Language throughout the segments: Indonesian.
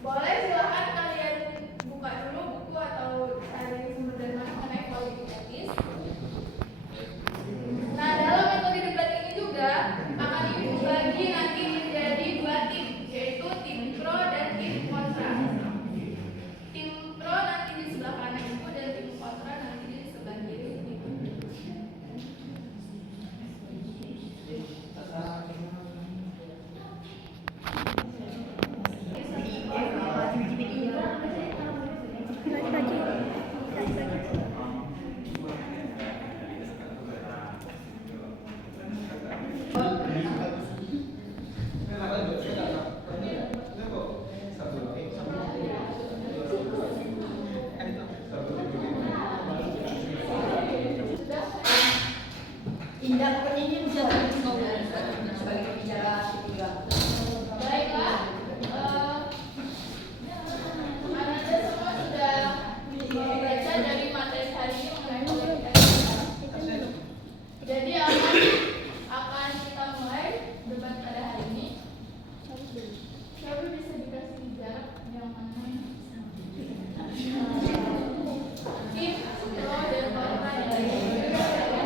Boleh, silahkan kalian buka dulu buku atau cari sumber dari mana mengenai politik etis. Nah, dalam metode debat ini juga akan dibagi nanti menjadi dua tim, yaitu tim pro dan tim kontra. Tim pro nanti di sebelah kanan itu dan tim kontra nanti di sebelah kiri itu. Indah pokoknya ini bisa sebagai pembicara juga. Baiklah, Anda semua sudah membaca dari materi hari ini mengenai politik etis. Jadi akan kita mulai debat pada hari ini. Coba bisa dikasih jarak yang mana? Tim pro dan kontra dari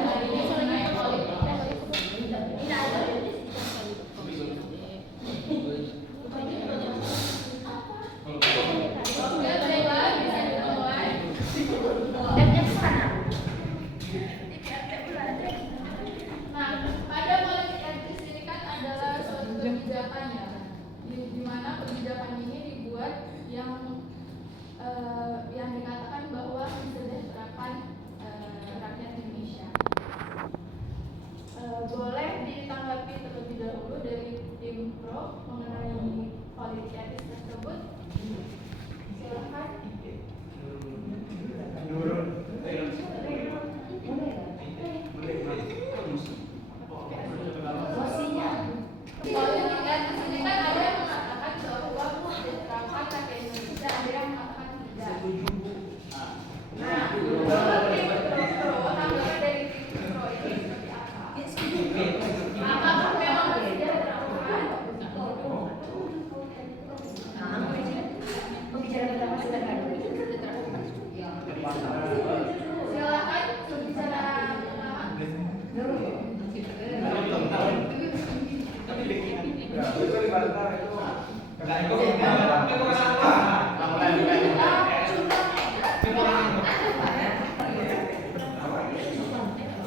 hari ini mengenai politik etis. Oke, baiklah, bisa dimulai. Nah, pada politik etis ini kan adalah suatu kebijakan ya, di mana kebijakan ini dibuat yang dikatakan bahwa mensejahterakan rakyat Indonesia. Boleh ditanggapi terlebih dahulu dari tim pro mengenai politik etis tersebut. Silakan. Politik etis ini kan ada yang mengatakan bahwa mensejahterakan rakyat Indonesia, ada yang mengatakan tidak. Nah, kalau tim pro, tanggapan dari tim pro ini seperti apa? Apakah memang mensejahterakan? Pembicara pertama silakan. Silakan berbicara pertama.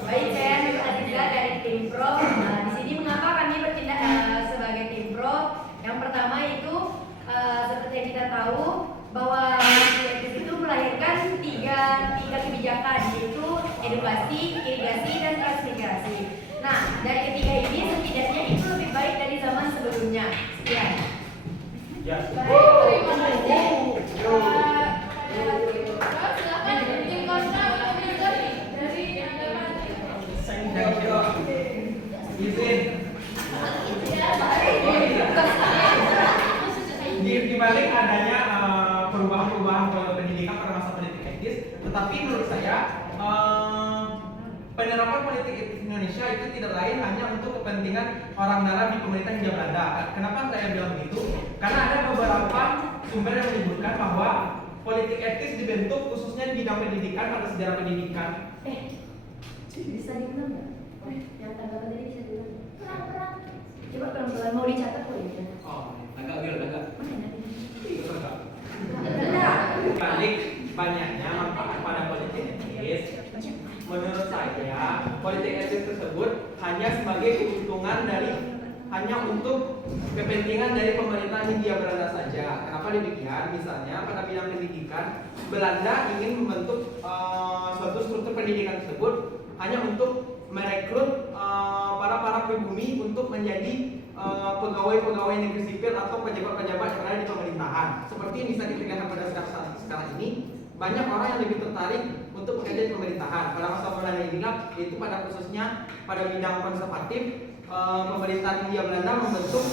Baik, saya Nur Aziza dari tim pro. Nah, di sini mengapa kami bertindak sebagai tim pro? Yang pertama itu seperti yang kita tahu bahwa etis itu melahirkan tiga kebijakan, yaitu edukasi, irigasi, dan transmigrasi. Nah, dari ketiga ini setidaknya itu lebih baik dari zaman sebelumnya. Sekian. Baik, terima kasih. Silakan tim kontra untuk menanggapi dari Anda. Di balik adanya perubahan-perubahan pendidikan pada masa politik etis, tetapi menurut saya penerapan politik etis Indonesia itu tidak lain hanya untuk kepentingan orang dalam di pemerintah Hindia Belanda. Kenapa saya bilang begitu? Karena ada beberapa sumber yang menyebutkan bahwa politik etis dibentuk khususnya di bidang pendidikan pada sejarah pendidikan. Bisa diulang nggak? Yang tanggapan tadi bisa diulang nggak? Coba pelan-pelan mau dicatat kok ya? Agak. Ada. Balik banyaknya manfaat pada politik etis. Menurut saya, politik etis tersebut hanya sebagai keuntungan hanya untuk kepentingan dari pemerintah Hindia Belanda saja. Kenapa demikian? Misalnya pada bidang pendidikan, Belanda ingin membentuk suatu struktur pendidikan tersebut hanya untuk merekrut para pribumi untuk menjadi pegawai-pegawai negeri sipil atau pejabat-pejabat yang ada di pemerintahan. Seperti yang bisa kita lihat pada sekarang ini, banyak orang yang lebih tertarik untuk bekerja di pemerintahan. Pada masa Belanda inilah, yaitu pada khususnya pada bidang konservatif, pemerintah Hindia Belanda membentuk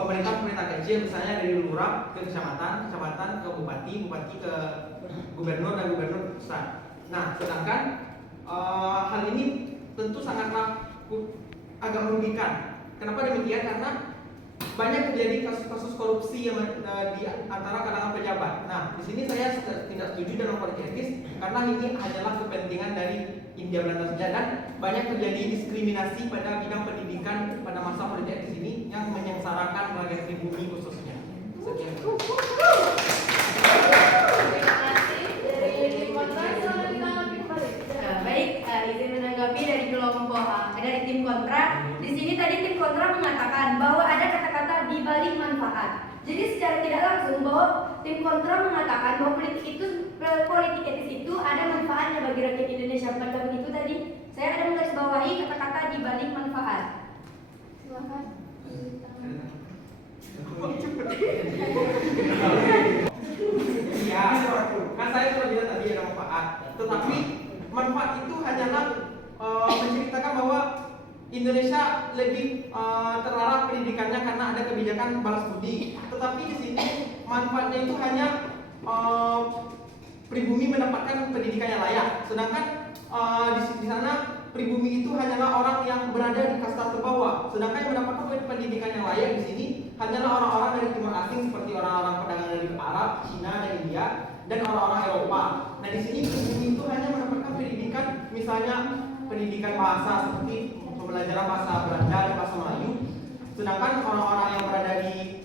pemerintah kecil, misalnya dari lurah ke kecamatan ke bupati ke gubernur dan gubernur pusat. Nah, sedangkan hal ini tentu sangatlah agak merugikan. Kenapa demikian? Karena banyak terjadi kasus-kasus korupsi yang di antara kalangan pejabat. Nah, di sini saya tidak setuju dengan politik etis karena ini hanyalah kepentingan dari Hindia Belanda saja, dan banyak terjadi diskriminasi pada bidang pendidikan pada masa politik etis ini yang menyengsarakan rakyat pribumi khususnya. Sekian. Terima kasih dari tim kontra. Silakan ditanggapi kembali. Baik, izin menanggapi dari dari tim kontra. Di sini tadi tim kontra mengatakan bahwa ada kata-kata di balik manfaat. Jadi secara tidak langsung bahwa tim kontra mengatakan bahwa politik etis itu ada manfaatnya bagi rakyat Indonesia. Bukan begitu tadi? Saya ada menggarisbawahi kata-kata di balik manfaat. Silakan. Ya, kan saya sudah bilang tadi ada manfaat. Tetapi manfaat itu hanyalah menceritakan bahwa Indonesia lebih terlarang pendidikannya karena ada kebijakan balas budi. Tetapi di sini manfaatnya itu hanya pribumi mendapatkan pendidikan yang layak. Sedangkan di sana pribumi itu hanyalah orang yang berada di kasta terbawah. Sedangkan yang mendapatkan pendidikan yang layak di sini hanyalah orang-orang dari timur asing seperti orang-orang pedagang dari Arab, Cina, dan India, dan orang-orang Eropa. Nah, di sini pribumi itu hanya mendapatkan pendidikan, misalnya pendidikan bahasa seperti pembelajaran bahasa Belanda dan bahasa Melayu. Sedangkan orang-orang yang berada di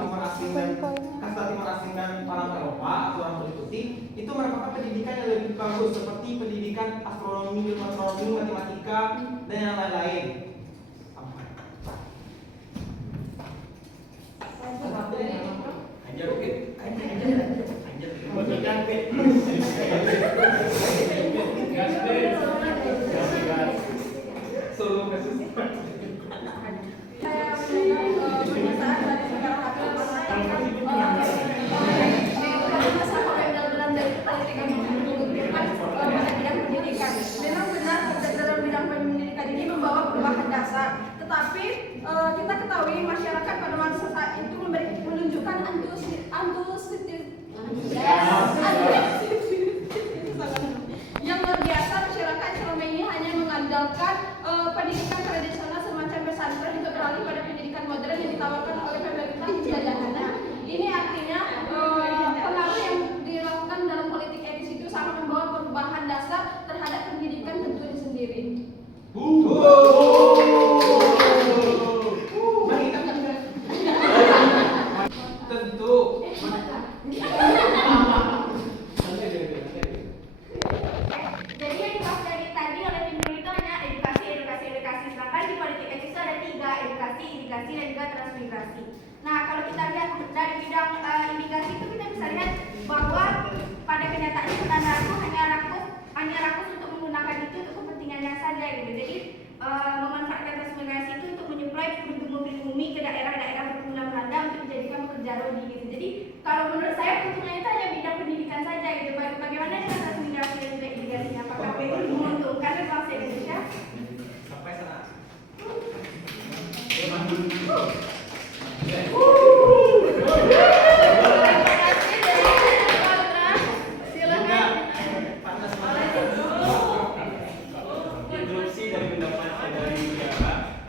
timur asing dan kasta timur asing dan orang Eropa atau orang kulit putih itu mendapatkan pendidikan yang lebih bagus seperti pendidikan astronomi, matematika, dan yang lain-lain. Anjir, oke. Solo kasus. Saya mendengar pernyataan dari negara hakim masa kolonial Belanda itu politik yang menguntungkan pada bidang pendidikan. Memang benar dalam bidang pendidikan ini membawa perubahan dasar. Tetapi kita ketahui masyarakat pada masa saat itu menunjukkan yang luar biasa. Masyarakat selama ini hanya mengandalkan pendidikan tradisional semacam pesantren juga beralih pada pendidikan modern yang ditawarkan oleh pemerintah penjajahan. Nah, ini artinya pengaruh yang dilakukan dalam politik etis itu sangat membawa perubahan dasar terhadap pendidikan tentu sendiri. Tentu. Jadi yang dibahas dari tadi oleh tim dulu itu hanya edukasi. Sedangkan di politik etis itu ada 3, edukasi, indikasi, dan juga transmigrasi. Nah, kalau kita lihat dari bidang indikasi itu kita bisa lihat bahwa pada kenyataannya petani itu hanya rakus untuk menggunakan itu untuk kepentingannya saja gitu. Jadi memanfaatkan transmigrasi itu untuk menyuplai pribumi ke daerah-daerah berpenghuni Belanda untuk dijadikan pekerja rodi gitu. Jadi kalau menurut saya keuntungannya itu hanya bidang pendidikan saja gitu. Bagaimana dengan transmigrasi dan juga indikasinya? Apakah itu menguntungkan bangsa Indonesia? Sampai sana. Introduksi dari pendapat saudari Mutiara.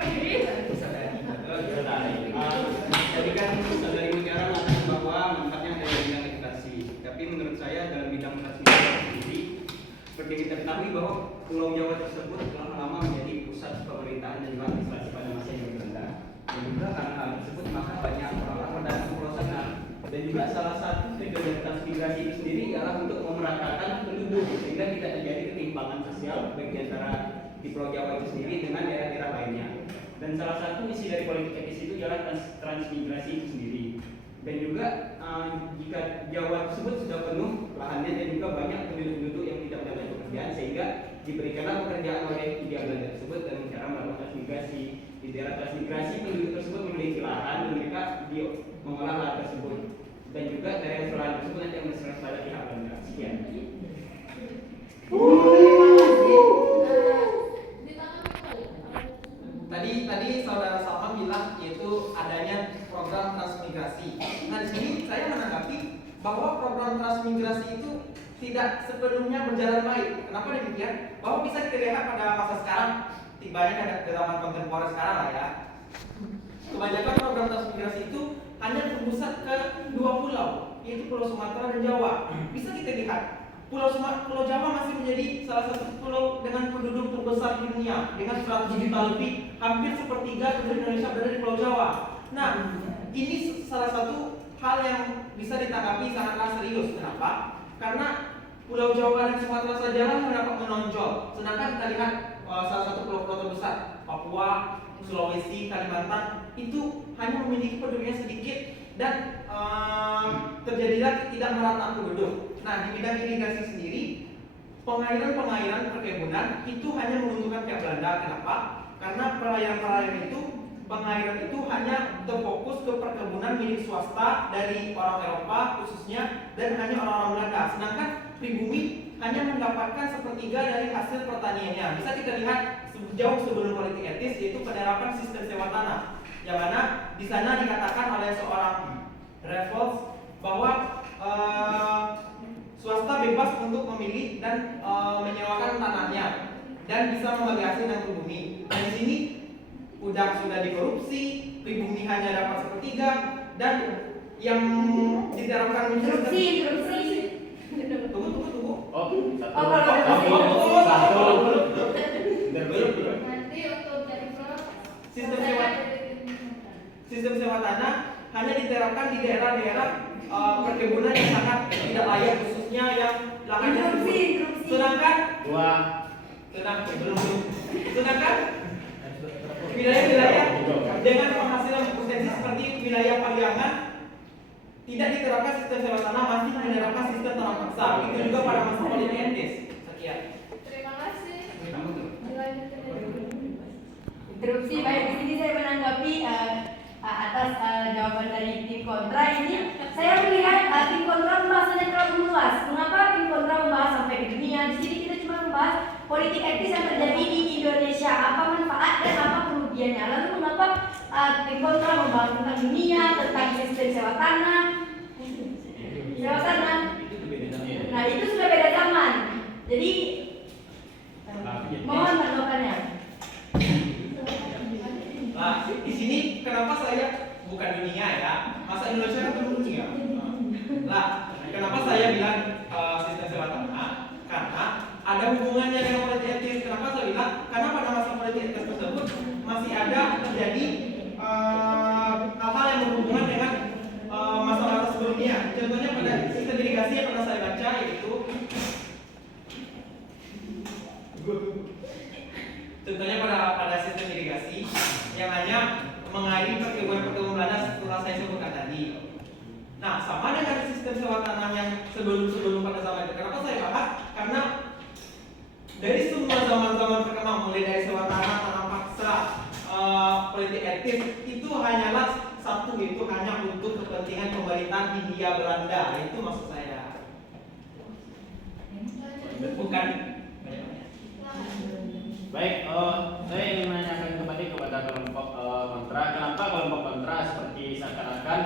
Jadi kan saudari Mutiara mengatakan bahwa manfaatnya ada di bidang edukasi. Tapi menurut saya dalam bidang transmigrasi sendiri, seperti kita ketahui bahwa Pulau Jawa tersebut telah lama menjadi pusat pemerintahan dan juga administrasi pada masa yang Belanda. Dan juga karena hal tersebut maka banyak orang-orang datang ke pulau sana. Dan juga salah satu tujuan transmigrasi itu sendiri ialah untuk memeratakan penduduk sehingga tidak terjadi ketimpangan sosial baik di antara di Pulau Jawa itu sendiri dengan daerah-daerah lainnya. Dan salah satu misi dari politik etis itu ialah transmigrasi itu sendiri. Dan juga jika Jawa tersebut sudah penuh lahannya dan juga banyak penduduk-penduduk yang tidak mendapat pekerjaan sehingga diberikanlah pekerjaan oleh Hindia Belanda tersebut dengan cara melakukan transmigrasi. Di daerah transmigrasi penduduk tersebut memiliki lahan dan mereka mengolah lahan tersebut. Dan juga dari lahan tersebut nanti akan diserahkan pada pihak Belanda. Sekian. Tadi saudara Salman bilang yaitu adanya program transmigrasi. Nah, di sini saya menanggapi bahwa program transmigrasi itu tidak sepenuhnya berjalan baik. Kenapa demikian? Bahwa bisa kita lihat pada masa sekarang, tibanya ke zaman kontemporer sekarang lah ya. kebanyakan program transmigrasi itu hanya terpusat ke 2 pulau, yaitu Pulau Sumatera dan Jawa. Bisa kita lihat, Pulau Jawa masih menjadi salah satu pulau dengan penduduk terbesar di dunia dengan 100 juta lebih, hampir sepertiga penduduk Indonesia berada di Pulau Jawa. Nah, ini salah satu hal yang bisa ditanggapi sangatlah serius. Kenapa? Karena Pulau Jawa dan Sumatera saja yang dapat menonjol. Sedangkan kita lihat salah satu pulau-pulau terbesar, Papua, Sulawesi, Kalimantan, itu hanya memiliki penduduknya sedikit dan terjadilah tidak merata penduduk. Nah, di bidang irigasi sendiri, pengairan perkebunan itu hanya menguntungkan pihak Belanda. Kenapa? Karena perairan-perairan itu, pengairan itu hanya terfokus ke perkebunan milik swasta dari orang Eropa khususnya dan hanya orang-orang Belanda. Sedangkan pribumi hanya mendapatkan sepertiga dari hasil pertaniannya. Bisa kita lihat jauh sebelum politik etis, yaitu penerapan sistem sewa tanah, yang mana di sana dikatakan oleh seorang Raffles bahwa swasta bebas untuk memilih dan menyewakan tanahnya dan bisa membagi hasil dengan pribumi. Dan di sini sudah dikorupsi, pribumi hanya dapat sepertiga, dan yang diterapkan Interupsi. Tunggu. Oh, satu. Belum. Nanti untuk dari pro Sistem sewa tanah hanya diterapkan di daerah-daerah perkebunan yang sangat tidak layak, khususnya yang lahannya Interupsi. sedangkan wilayah-wilayah dengan penghasilan potensi seperti wilayah Paliangan tidak diterapkan sistem sewa tanah, masih menerapkan sistem tanah paksa. Itu juga pada masa politik etis. Sekian. terima kasih. Dilanjutkan dari Interupsi. Baik, di sini saya menanggapi atas jawaban dari tim kontra ini. Saya melihat tim kontra pembahasannya terlalu luas. Mengapa tim kontra membahas sampai ke dunia? Di sini kita cuma membahas politik etis yang terjadi di Indonesia, apa manfaat dan apa kerugiannya. Lalu mengapa tim kontra membahas tentang dunia, tentang sistem sewa tanah? Nah, itu sudah beda zaman. Jadi mohon tanggapannya. Nah, di sini kenapa saya bukan dunia ya? Masa Indonesia kan belum dunia. Nah, kenapa saya bilang sistem sewa tanah? Karena ada hubungannya dengan politik etis. Kenapa saya bilang? Karena pada masa politik etis tersebut masih ada terjadi hal-hal yang berhubungan dengan masa-masa sebelumnya. Contohnya pada sistem irigasi yang pernah saya baca, yaitu contohnya pada sistem irigasi yang hanya mengairi perkebunan Belanda setelah saya sebutkan tadi. Nah, sama dengan sistem sewa tanah yang sebelum pada zaman itu. Kenapa saya bahas? Karena dari semua zaman-zaman berkembang, mulai dari sewa tanah, tanah paksa, politik etis, itu hanyalah satu, itu hanya untuk kepentingan pemerintahan Hindia Belanda. Itu maksud saya. Bukan. Baik, saya ingin menanyakan kembali kepada kelompok kontra. Kenapa kelompok kontra seperti seakan-akan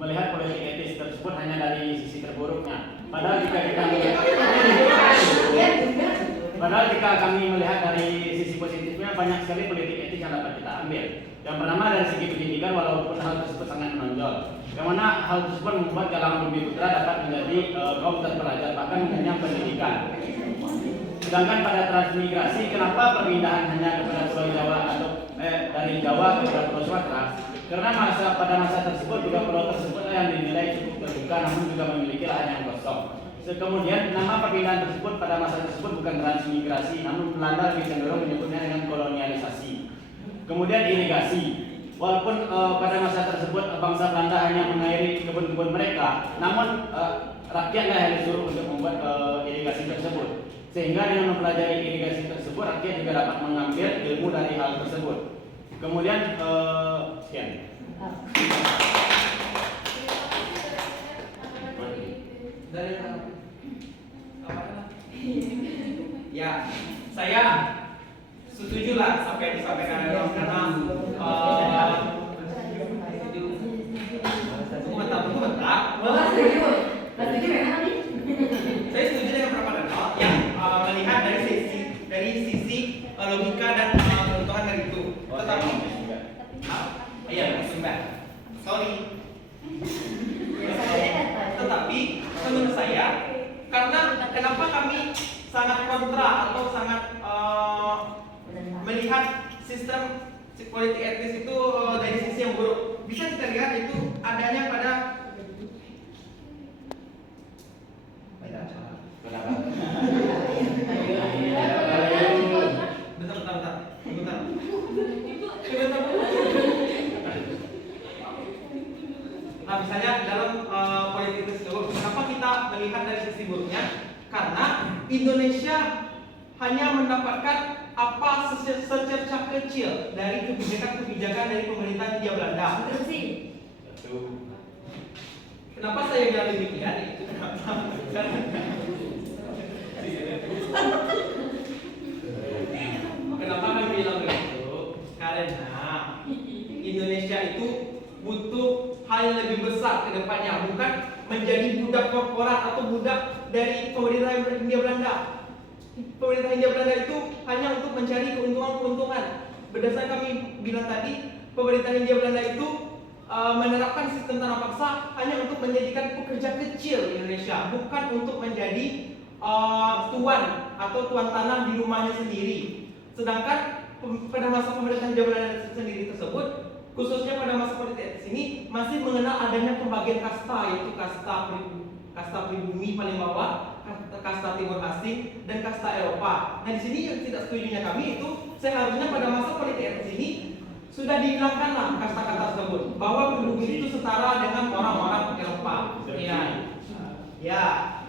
melihat politik etis tersebut hanya dari sisi terburuknya? Padahal jika kami melihat dari sisi positifnya, banyak sekali politik etis yang dapat kita ambil. Yang pertama dari segi pendidikan, walaupun hal tersebut sangat menonjol, yang mana hal tersebut membuat kalangan bumi putra dapat menjadi kaum terpelajar, bahkan mengenyang pendidikan. Sedangkan pada transmigrasi, kenapa perpindahan hanya kepada Pulau Jawa atau dari Jawa kepada Pulau Sumatera? Karena pada masa tersebut juga pulau tersebut yang dinilai cukup terbuka, namun juga memiliki lahan yang kosong. Kemudian nama perpindahan tersebut pada masa tersebut bukan transmigrasi, namun Belanda lebih cenderung menyebutnya dengan kolonialisasi. Kemudian irigasi, walaupun pada masa tersebut bangsa Belanda hanya mengairi kebun-kebun mereka, namun rakyatlah yang disuruh untuk membuat irigasi tersebut. Sehingga dengan mempelajari irigasi tersebut, rakyat juga dapat mengambil ilmu dari hal tersebut. Kemudian sekian. Dari ya, saya setuju lah sampai disampaikan Eros, karena tunggu bentar. Setuju memang nih. Saya setuju dengan pendapat Eros yang melihat dari sisi logika dan keuntungan dari itu. Tetapi iya, sangat kontra atau sangat melihat sistem politik etis itu dari sisi yang buruk. Bisa kita lihat itu adanya pada bentar. Nah, misalnya dalam politik tersebut, kenapa kita melihat dari sisi buruknya? Karena Indonesia hanya mendapatkan apa secercah kecil dari kebijakan dari pemerintah Hindia Belanda. Kenapa saya bilang demikian? Kenapa kami bilang begitu? Karena Indonesia itu butuh hal yang lebih besar ke depannya, bukan menjadi budak korporat atau budak dari pemerintah Hindia Belanda. Pemerintah Hindia Belanda itu hanya untuk mencari keuntungan-keuntungan. Berdasarkan kami bilang tadi, pemerintah Hindia Belanda itu menerapkan sistem tanah paksa hanya untuk menjadikan pekerja kecil di Indonesia, bukan untuk menjadi tuan atau tuan tanah di rumahnya sendiri. Sedangkan pada masa pemerintahan Hindia Belanda sendiri tersebut, khususnya pada masa politik ini masih mengenal adanya pembagian kasta, yaitu kasta pribumi paling bawah, kasta timur asing, dan kasta Eropa. Nah, di sini yang tidak setujunya kami itu seharusnya pada masa politik ini sudah dihilangkanlah kasta-kasta tersebut, bahwa pribumi itu setara dengan orang-orang Eropa. Ya.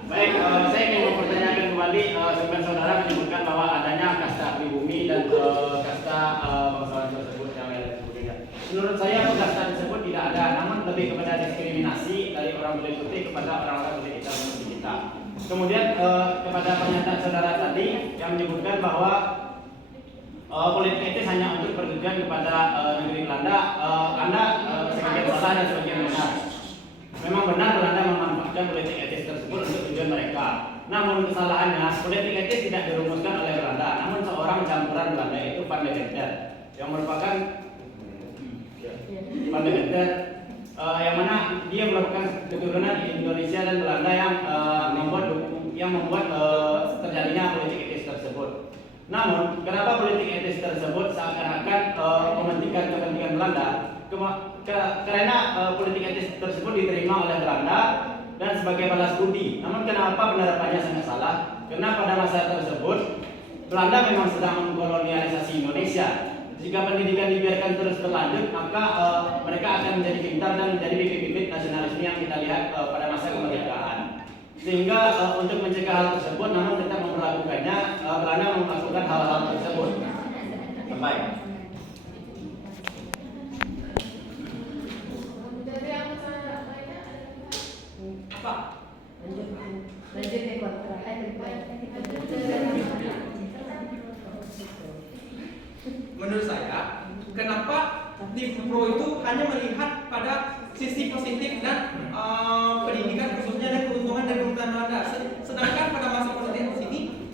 Baik, saya ingin mempertanyakan kembali, sebagian saudara menyebutkan bahwa adanya kasta pribumi dan kasta bangsawan tersebut yang lain sebagainya. Menurut saya kasta tersebut tidak ada, namun lebih kepada diskriminasi dari orang kulit putih kepada orang-orang kulit hitam seperti kita. Kemudian kepada pernyataan saudara tadi yang menyebutkan bahwa politik etis hanya untuk bertujuan kepada negeri Belanda, Anda sebagian salah dan sebagian benar. Memang benar Belanda memanfaatkan politik etis tersebut untuk tujuan mereka. Namun kesalahannya, politik etis tidak dirumuskan oleh Belanda, namun seorang campuran Belanda, yaitu Van de Venter, yang merupakan Van de Venter, yang mana dia merupakan keturunan Indonesia dan Belanda yang membuat terjadinya politik etis tersebut. Namun, kenapa politik etis tersebut seakan-akan mementingkan kepentingan Belanda? Karena politik etis tersebut diterima oleh Belanda dan sebagai balas budi. Namun kenapa penerapannya sangat salah? Karena pada masa tersebut Belanda memang sedang mengkolonialisasi Indonesia. Jika pendidikan dibiarkan terus berlanjut, maka mereka akan menjadi pintar dan menjadi bibit-bibit nasionalisme yang kita lihat pada masa kemerdekaan. Sehingga untuk mencegah hal tersebut, namun tetap memperlakukannya, Belanda melakukan hal-hal tersebut. Baik. Dari yang masalah lainnya ada Apa? Lanjut ya kontra. Menurut saya, kenapa tim pro itu hanya melihat pada sisi positif dan pendidikan khususnya dan keuntungan dari pemerintahan Belanda. Sedangkan pada masa politik ini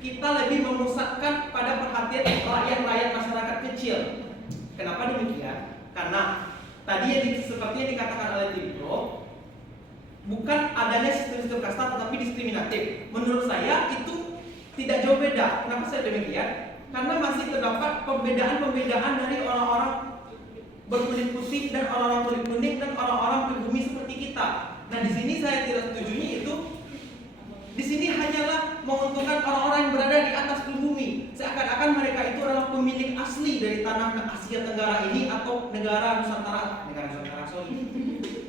kita lebih memusatkan pada perhatian rakyat masyarakat kecil. Kenapa demikian? Karena tadi seperti yang dikatakan oleh tim pro, bukan adanya sistem kasta tetapi diskriminatif. Menurut saya itu tidak jauh beda. Kenapa saya demikian? Karena masih terdapat pembedaan dari orang-orang berkulit putih dan orang-orang kulit kuning dan orang-orang pribumi seperti kita. Nah, di sini saya tidak setujunya itu. Di sini hanyalah menguntungkan orang-orang yang berada di atas pribumi. Seakan-akan mereka itu adalah pemilik asli dari tanah Asia Tenggara ini atau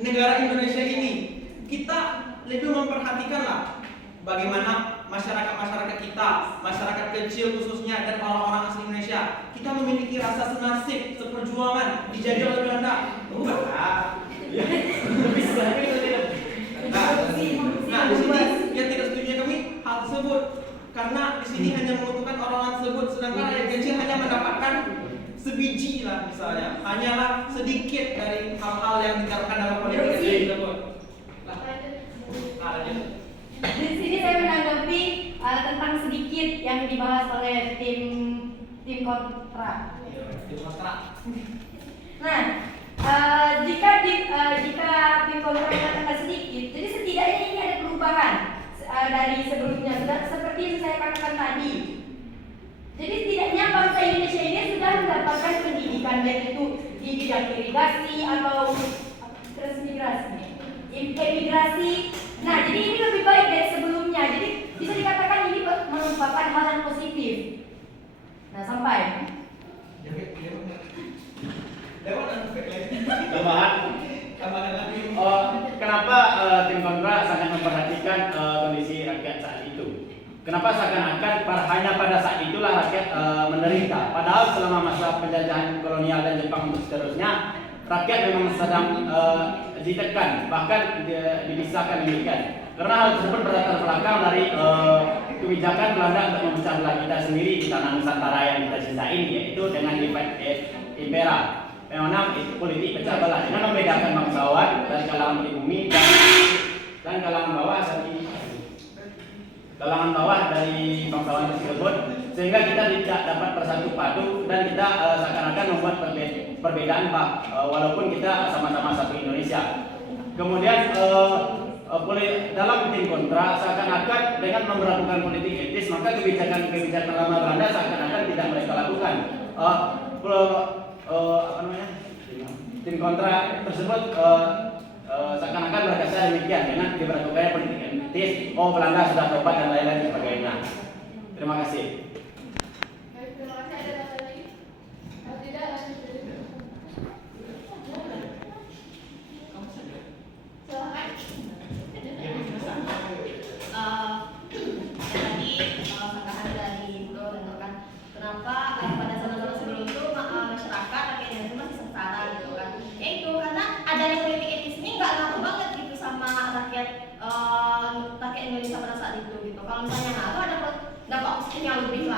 negara Indonesia ini. Kita lebih memperhatikanlah bagaimana masyarakat kita, masyarakat kecil khususnya dan orang-orang asli Indonesia, kita memiliki rasa senasib, seperjuangan dijajah oleh Belanda. Nah, di sini yang tidak setuju kami hal tersebut, karena di sini hanya menguntungkan orang-orang tersebut, sedangkan rakyat kecil hanya mendapatkan sebiji lah misalnya, hanyalah sedikit dari hal-hal yang diterapkan dalam politik tersebut. Di sini saya menanggapi tentang sedikit yang dibahas oleh tim kontra. Nah, jika tim kontra mengatakan sedikit, jadi setidaknya ini ada perubahan dari sebelumnya. Seperti bangsa Indonesia ini sudah mendapatkan pendidikan baik itu di bidang irigasi atau imigrasi. Nah, jadi ini lebih baik dari sebelumnya. Jadi bisa dikatakan ini merupakan hal yang positif. Nah, sampai Tambahan. Kenapa tim kontra sangat memperhatikan kondisi rakyat saat itu? Kenapa seakan-akan hanya pada saat itulah rakyat menderita? Padahal selama masa penjajahan kolonial dan Jepang untuk seterusnya, rakyat memang sedang ditekan, bahkan dipisahkan demikian. Karena hal tersebut berlatar belakang dari kebijakan Belanda untuk memecah belah kita sendiri di tanah Nusantara yang kita cintai ini, yaitu dengan impera. Memang politik pecah belah dengan membedakan bangsawan dari kalangan pribumi dan kalangan bawah dari bangsawan tersebut, sehingga kita tidak dapat bersatu padu dan kita seakan-akan membuat perbedaan walaupun kita sama-sama satu Indonesia. Kemudian dalam tim kontra seakan-akan dengan memperlakukan politik etis, maka kebijakan lama Belanda seakan-akan tidak mereka lakukan. Tim kontra tersebut seakan-akan berkata demikian dengan diberlakukannya politik etis. Belanda sudah tobat dan lain-lain sebagainya. Terima kasih. Baik, terima kasih. Ada tambahan lagi? Kalau tidak, lanjut dulu. Silakan. tadi sanggahan dari Bro dan kan kenapa pada zaman-zaman sebelum itu masyarakat rakyat Indonesia masih sengsara gitu kan? Ya itu karena adanya politik etis ini nggak ngaruh banget gitu sama rakyat Indonesia pada saat itu gitu. Kalau misalnya ngaruh ada dampak positif yang lebih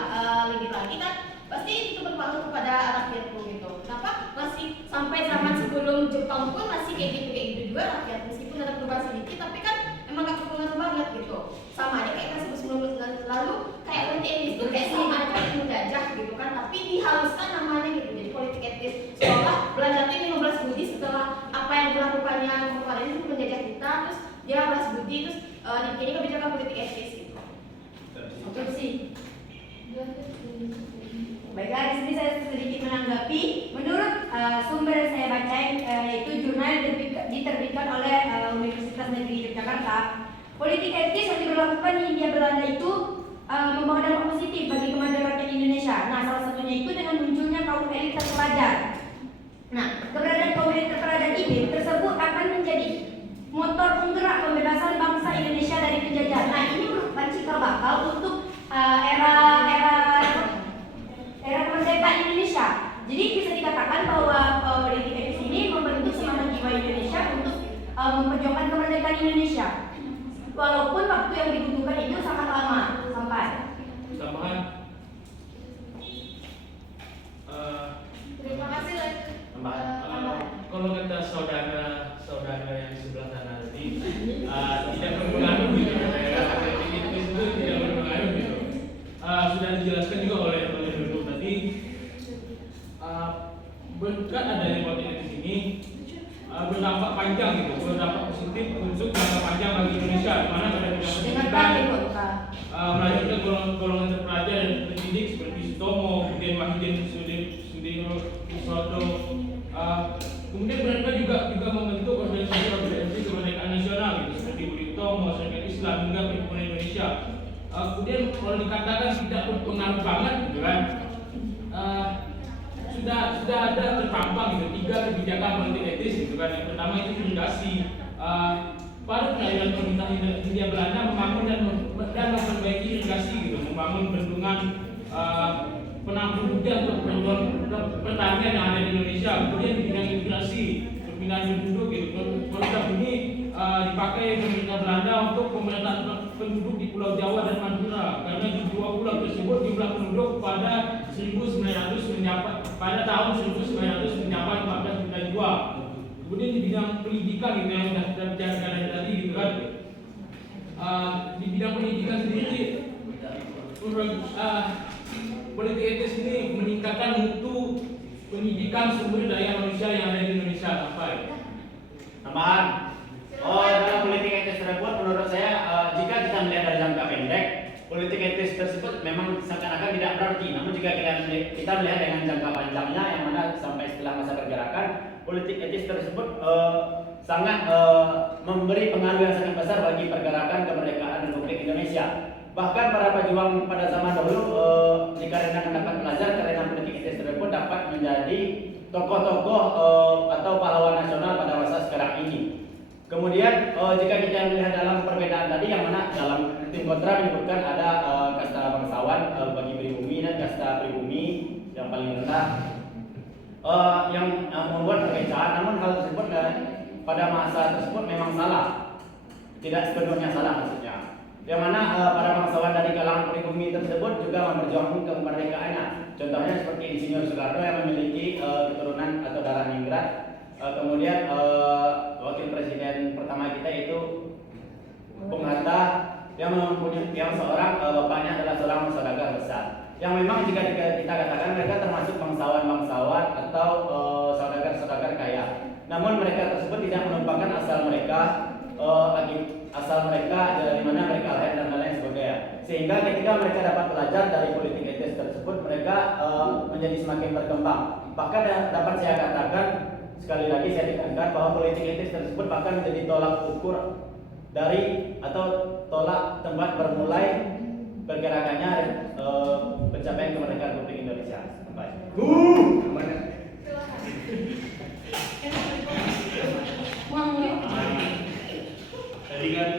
lagi kan pasti itu berpengaruh kepada rakyatku gitu. Kenapa masih sampai zaman sebelum Jepang pun masih kayak gitu juga rakyat, meskipun ada perubahan sedikit tapi kan emang gak berpengaruh banget gitu. Sama aja kayak kan sebelum lalu kayak politik etis itu kayak sama aja kayak menjajah gitu kan, tapi dihaluskan namanya gitu jadi politik etis. Seolah Belanda itu 15 budi setelah apa yang dilakukannya kemarin itu menjajah kita, terus dia balas budi terus dibikin kebijakan politik etis gitu. Oke sih. Baiklah, di sini saya sedikit menanggapi. Menurut sumber yang saya baca, yaitu jurnal yang diterbitkan oleh Universitas Negeri Yogyakarta, politik etis yang diberlakukan di Hindia Belanda itu membawa dampak positif bagi kemajuan rakyat Indonesia. Nah, salah satunya itu dengan munculnya kaum elit terpelajar. Nah, keberadaan kaum elit terpelajar ini tersebut akan menjadi motor penggerak pembebasan bangsa Indonesia dari penjajahan. Nah, ini merupakan cikal bakal untuk era kemerdekaan Indonesia. Jadi bisa dikatakan bahwa politik etis ini membentuk semangat jiwa Indonesia untuk memperjuangkan kemerdekaan Indonesia. Walaupun waktu yang dibutuhkan itu sangat lama sampai. Tambahan. Terima kasih lanjut. Kalau kata saudara yang di sebelah sana tadi tidak berpengaruh gitu, itu tidak berpengaruh gitu. Sudah dijelaskan juga oleh Dulu tadi. Berkat adanya politik etis ini berdampak panjang gitu, berdampak positif untuk jangka panjang bagi Indonesia, di mana pada pendidikan melanjutkan golongan terpelajar dan terdidik seperti Sutomo, kemudian Mahidin Susodo. Kemudian mereka juga membentuk organisasi kemerdekaan nasional gitu, seperti Budi Utomo, Serikat Islam hingga Perhimpunan Indonesia. Kemudian kalau dikatakan tidak berpengaruh banget gitu kan, sudah ada terpampang gitu 3 kebijakan politik etis gitu kan. Yang pertama itu irigasi. Pada perayaan pemerintah Hindia Belanda membangun dan memperbaiki irigasi gitu, membangun bendungan penampung hujan untuk keperluan pertanian yang ada di Indonesia. Kemudian di bidang imigrasi, perpindahan penduduk gitu. Program ini dipakai pemerintah Belanda untuk pemerataan penduduk di Pulau Jawa dan Madura, karena di 2 pulau tersebut jumlah penduduk pada 1900 pada tahun 1900 mencapai 14 juta jiwa. Kemudian di bidang pendidikan gitu yang sudah kita bicarakan tadi gitu kan, di bidang pendidikan sendiri politik etis ini meningkatkan mutu pendidikan sumber daya manusia yang ada di Indonesia. Sampai Tambahan. Dalam politik etis tersebut menurut saya jika kita melihat dari jangka pendek, politik etis tersebut memang seakan-akan seakan-akan tidak berarti. Namun jika kita melihat dengan jangka panjangnya, yang mana sampai setelah masa pergerakan, politik etis tersebut sangat memberi pengaruh yang sangat besar bagi pergerakan kemerdekaan Republik Indonesia. Bahkan para pejuang pada zaman dahulu dikarenakan dapat belajar karena politik etis tersebut dapat menjadi tokoh-tokoh atau pahlawan nasional pada masa sekarang ini. Kemudian jika kita melihat dalam perbedaan tadi, yang mana dalam tim kontra menyebutkan ada kasta bangsawan bagi pribumi dan kasta pribumi yang paling rendah yang membuat perbedaan. Namun hal tersebut pada masa tersebut memang salah, tidak sepenuhnya salah maksudnya. Yang mana para bangsawan dari kalangan pribumi tersebut juga memperjuangkan kemerdekaannya. Contohnya seperti Insinyur Soekarno yang memiliki keturunan atau darah ningrat. Kemudian wakil presiden pertama kita itu Bung Hatta yang seorang bapaknya adalah seorang saudagar besar. Yang memang jika kita katakan mereka termasuk bangsawan-bangsawan atau saudagar-saudagar kaya. Namun mereka tersebut tidak melupakan asal mereka dari mana mereka lahir dan lain sebagainya. Sehingga ketika mereka dapat belajar dari politik etis tersebut, mereka menjadi semakin berkembang. Bahkan dapat saya katakan, sekali lagi saya tekankan bahwa politik etis tersebut bahkan menjadi tolak ukur dari atau tolak tempat bermulai pergerakannya pencapaian kemerdekaan Republik Indonesia. Sampai. Tadi kan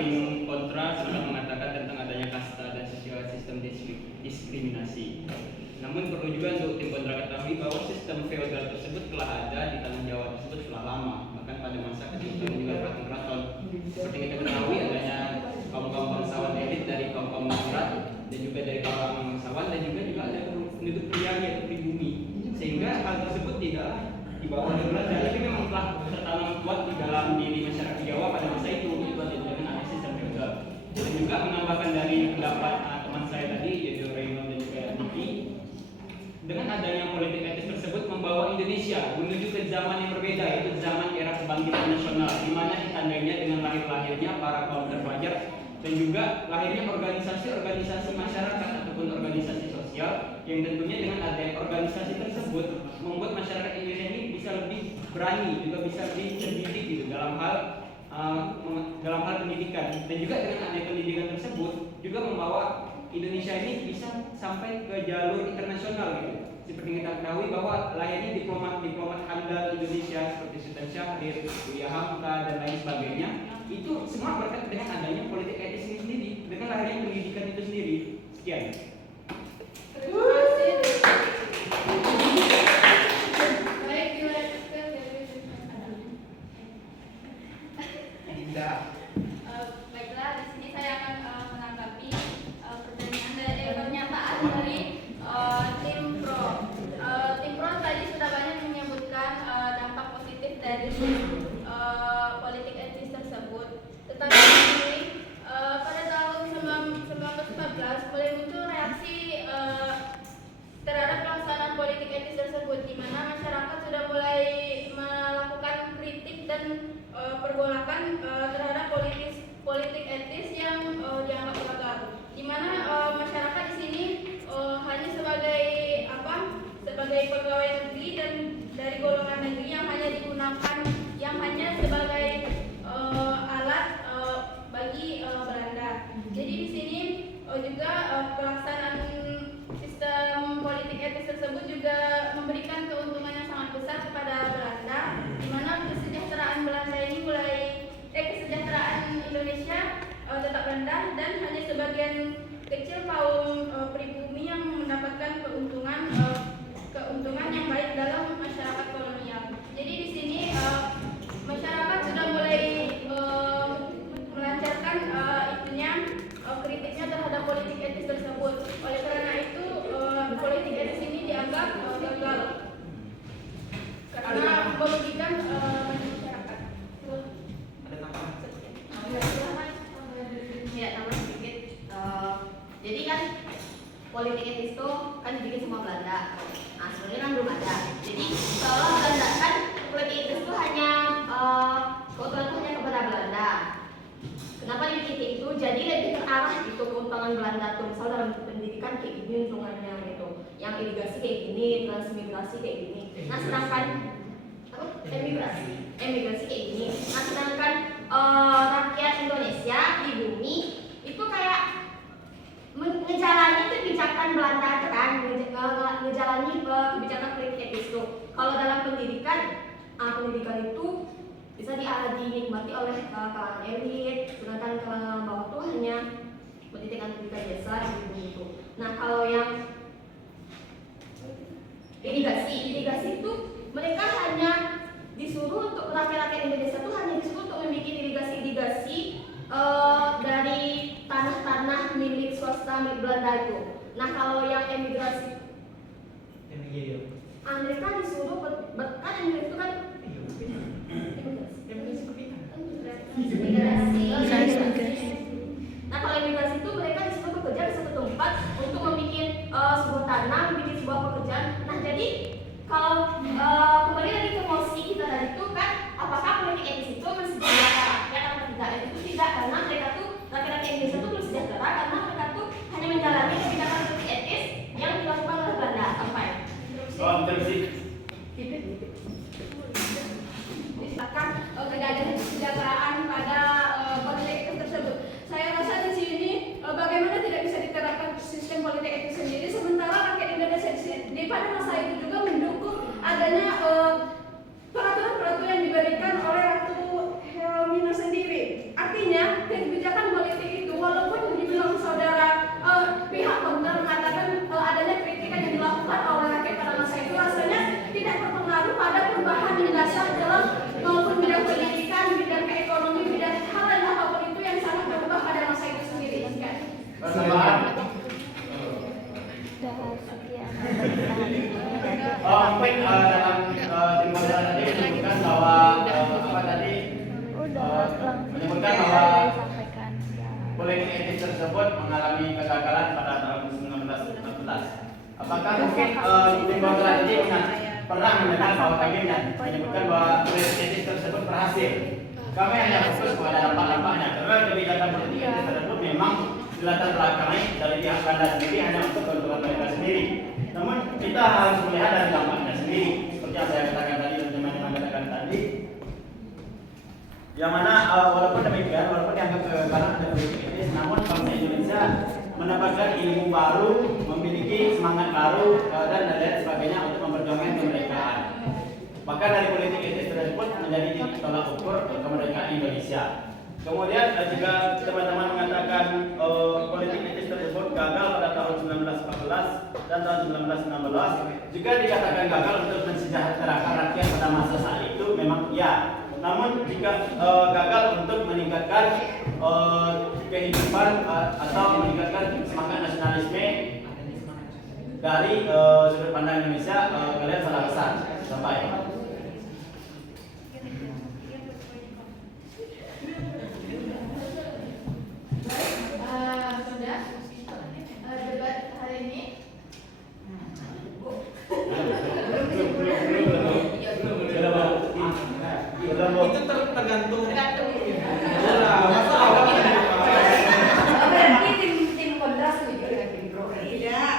tim kontra sudah mengatakan tentang adanya kasta dan sistem diskriminasi. Namun perlu juga untuk tim kontra ketahui bahwa sistem feodal tersebut telah ada di tanah Jawa tersebut telah lama, bahkan pada masa ketika juga keraton-keraton. Seperti kita ketahui adanya kaum-kaum bangsawan elit dari kaum-kaum ningrat dan juga dari kaum bangsawan dan juga ada penduduk pria yaitu pribumi. Sehingga hal tersebut tidak dibawa oleh Belanda, tapi memang telah tertanam kuat di dalam diri masyarakat Jawa pada masa itu dengan adanya sistem feodal. Dan juga menambahkan dari pendapat teman saya tadi yaitu Raymond dan juga Diki, dengan adanya politik etis tersebut membawa Indonesia menuju ke zaman yang berbeda, yaitu zaman era kebangkitan nasional, di mana ditandainya dengan lahirnya para kaum terpelajar dan juga lahirnya organisasi-organisasi masyarakat ataupun organisasi sosial yang tentunya dengan adanya organisasi tersebut membuat masyarakat Indonesia ini bisa lebih berani, juga bisa lebih terdidik gitu dalam hal pendidikan. Dan juga dengan adanya pendidikan tersebut juga membawa Indonesia ini bisa sampai ke jalur internasional gitu. Seperti kita ketahui bahwa lahirnya diplomat handal Indonesia seperti Sultan Syahrir, Buya Hamka dan lain sebagainya, itu semua berkat dengan adanya politik etis ini sendiri, dengan lahirnya pendidikan itu sendiri. Sekian. Terima kasih. Baik, dilanjutkan dari Tidak. Baiklah, di sini saya akan menanggapi pernyataan dari tim pro. Tim pro tadi sudah banyak menyebutkan dampak positif dari politik etis tersebut. Tetapi di sini pada tahun 1914 mulai muncul reaksi terhadap pelaksanaan politik etis tersebut, di mana masyarakat sudah mulai melakukan kritik dan pergolakan terhadap politik etis yang dianggap gagal, di mana masyarakat di sini hanya sebagai pegawai negeri dan dari golongan negeri yang hanya digunakan, yang hanya sebagai alat bagi Belanda. Jadi di sini juga pelaksanaan sistem politik etis tersebut juga memberikan keuntungan yang sangat besar kepada Belanda, di mana kesejahteraan Indonesia tetap rendah dan hanya sebagian kecil kaum pribumi yang mendapatkan keuntungan yang baik dalam masyarakat kolonial. Jadi di sini masyarakat sudah mulai melancarkan kritiknya terhadap politik etis tersebut. Oleh karena itu politik etis ini dianggap gagal karena merugikan banyak masyarakat. Ada tambahan? Ya, tambah sedikit. Jadi kan politik etis itu kan dibikin sama Belanda. Nah, sebenarnya kan belum ada. Jadi seolah Belanda kan politik etis itu hanya keuntungan itu hanya kepada Belanda. Kenapa dibikin itu? Jadi lebih terarah gitu keuntungan Belanda tuh, misal dalam pendidikan pendidikan kayak gini hitungannya gitu, yang irigasi kayak gini, transmigrasi kayak gini. Nah sedangkan emigrasi kayak gini. Nah sedangkan rakyat Indonesia di bumi itu kayak ngejalani kebijakan Belanda itu kan, ngejalani kebijakan politik etis itu. Kalau dalam pendidikan, pendidikan itu bisa dinikmati oleh kalangan elit, sedangkan kalangan bawah itu hanya pendidikan biasa di bumi itu. Nah kalau yang irigasi itu mereka hanya disuruh untuk rakyat Indonesia itu hanya disuruh untuk membuat irigasi dari tanah-tanah milik swasta milik Belanda itu. Nah kalau yang emigrasi, mereka disuruh kan emigrasi itu kan Nah kalau emigrasi itu mereka disuruh bekerja di satu tempat untuk membuat sebuah tanah, membuat sebuah pekerjaan. Nah jadi kalau kembali lagi ke posisi kita tadi itu kan, apakah politik etis itu mensejahterakan rakyat atau tidak? Itu tidak, karena mereka tuh rakyat Indonesia itu belum sejahtera karena mereka tuh hanya menjalani kebijakan politik etis yang dilakukan oleh Belanda sampai. Misalkan tidak ada kesejahteraan pada politik etis tersebut. Saya rasa di sini bagaimana tidak bisa diterapkan sistem politik etis sendiri, sementara rakyat Indonesia di pada masa itu juga mendukung adanya peraturan-peraturan yang diberikan oleh Ratu Helmina sendiri. Artinya kebijakan politik itu walaupun dibilang saudara pihak kontra mengatakan adanya kritikan yang dilakukan oleh rakyat pada masa itu, rasanya tidak berpengaruh pada perubahan mendasar dalam maupun bidang pendidikan, bidang ekonomi, bidang hal lain apapun itu yang sangat berubah pada masa itu sendiri. Mungkin dalam timbalan tadi menyebutkan bahwa menyebutkan bahwa politik etis tersebut mengalami kegagalan pada tahun 1914. Apakah mungkin timbalan tadi pernah mendengar bahwa kami menyebutkan bahwa politik etis tersebut berhasil? Kami hanya fokus pada dampak-dampaknya, karena kebijakan politik etis tersebut memang dilatar belakangi dari pihak Belanda sendiri hanya untuk keuntungan mereka sendiri. Namun kita harus melihat dari dampaknya sendiri, seperti yang saya katakan tadi dan teman-teman katakan tadi, yang mana walaupun demikian, walaupun dianggap kegagalan ada politik etis, namun bangsa Indonesia mendapatkan ilmu baru, memiliki semangat baru dan lain sebagainya untuk memperjuangkan kemerdekaan. Maka dari politik etis tersebut menjadi titik tolak ukur kemerdekaan Indonesia. Kemudian jika teman-teman mengatakan politik etis tersebut gagal pada tahun 1914 dan tahun 1916, jika dikatakan gagal untuk mensejahterakan rakyat pada masa saat itu memang ya. Namun jika gagal untuk meningkatkan kehidupan atau meningkatkan semangat nasionalisme dari sudut pandang Indonesia, kalian salah besar. Sampai. Sudah debat hari ini. Itu tergantung. Berarti tim kontra setuju dengan tim pro? Tidak.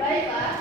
Baiklah.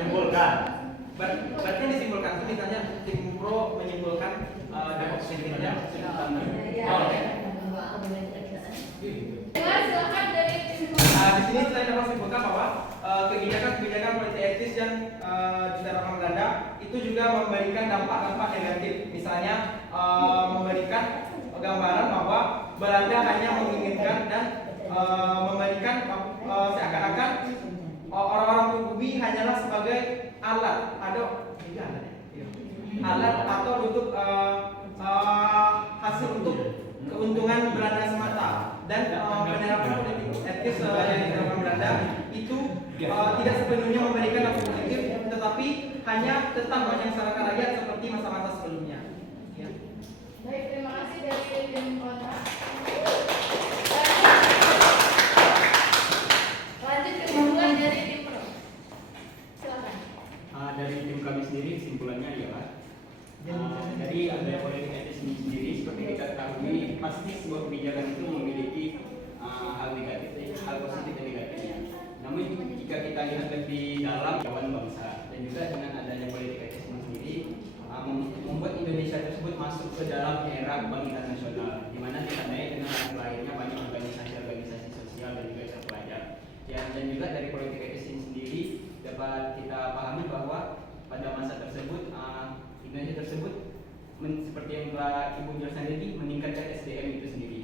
menyimpulkan. Berarti yang disimpulkan itu misalnya tim pro menyimpulkan dampak positifnya. Dengar silakan dari tim pro. Di sini saya dapat simpulkan bahwa kebijakan-kebijakan politik etis yang diterapkan Belanda itu juga memberikan dampak-dampak negatif. Misalnya memberikan gambaran bahwa Belanda hanya menginginkan dan memberikan seakan-akan orang-orang pribumi hanyalah sebagai alat atau untuk hasil untuk keuntungan Belanda semata. Dan penerapan politik etis yang diterapkan Belanda itu tidak sepenuhnya memberikan dampak positif, tetapi hanya tetap menyengsarakan rakyat seperti masa-masa sebelumnya. Ya. Baik, terima kasih dari tim kontra. Lanjut kesimpulan dari tim pro. Silakan. Dari tim kami sendiri kesimpulannya ialah dari ada politik etis ini sendiri seperti kita ketahui pasti sebuah kebijakan itu memiliki hal negatif, hal positif dan negatifnya. Namun jika kita lihat lebih dalam kawan bangsa dan juga dengan adanya politik etis ini sendiri membuat Indonesia tersebut masuk ke dalam era kebangkitan nasional, di mana ditandai dengan lahirnya banyak organisasi-organisasi sosial dan juga terpelajar. Ya, dan juga dari politik etis ini sendiri dapat kita pahami bahwa pada masa tersebut Indonesia tersebut seperti yang telah Ibu jelaskan tadi meningkatkan SDM itu sendiri.